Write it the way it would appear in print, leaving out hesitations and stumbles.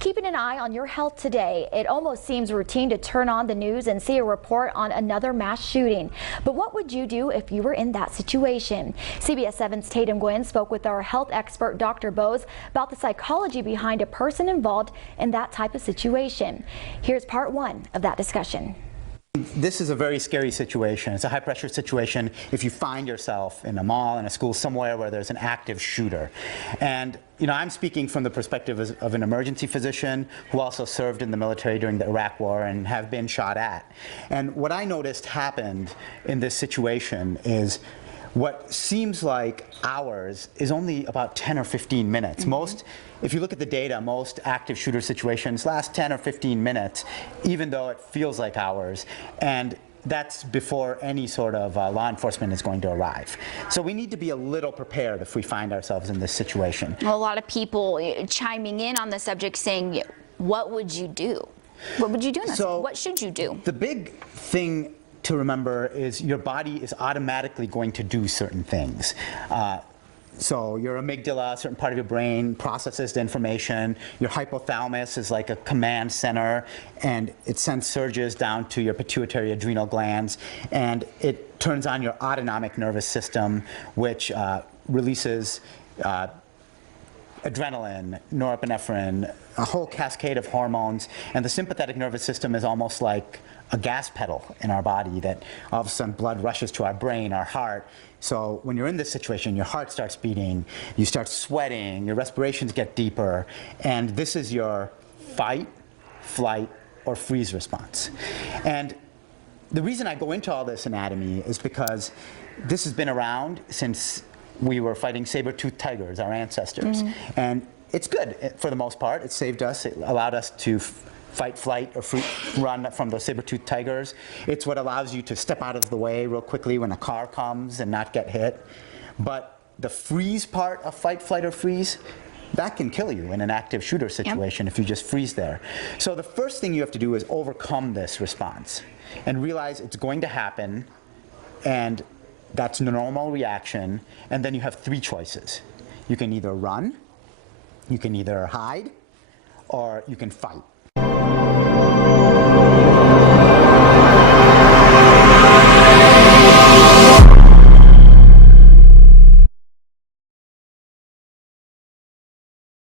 Keeping an eye on your health today. It almost seems routine to turn on the news and see a report on another mass shooting. But what would you do if you were in that situation? CBS 7's Tatum Gwynn spoke with our health expert, Dr. Bose, about the psychology behind a person involved in that type of situation. Here's part one of that discussion. This is a very scary situation. It's a high-pressure situation if you find yourself in a mall, in a school, somewhere where there's an active shooter. And, I'm speaking from the perspective of an emergency physician who also served in the military during the Iraq War and have been shot at. And what I noticed happened in this situation is what seems like hours is only about 10 or 15 minutes. If you look at the data, most active shooter situations last 10 or 15 minutes, even though it feels like hours. And that's before any sort of law enforcement is going to arrive. So we need to be a little prepared if we find ourselves in this situation. Well, a lot of people chiming in on the subject saying, what would you do? What would you do in this? What should you do? The big thing to remember is your body is automatically going to do certain things. So your amygdala, a certain part of your brain, processes the information. Your hypothalamus is like a command center, and it sends surges down to your pituitary adrenal glands, and it turns on your autonomic nervous system, which releases adrenaline, norepinephrine, a whole cascade of hormones. And the sympathetic nervous system is almost like a gas pedal in our body that all of a sudden blood rushes to our brain, our heart. So when you're in this situation, your heart starts beating, you start sweating, your respirations get deeper, and this is your fight, flight, or freeze response. And the reason I go into all this anatomy is because this has been around since we were fighting saber-toothed tigers, our ancestors. And it's good for the most part. It saved us. It allowed us to fight, flight, or run from those saber-toothed tigers. It's what allows you to step out of the way real quickly when a car comes and not get hit. But the freeze part of fight, flight, or freeze, that can kill you in an active shooter situation if you just freeze there. So the first thing you have to do is overcome this response and realize it's going to happen, and that's a normal reaction. And then you have three choices. You can either run, you can either hide, or you can fight.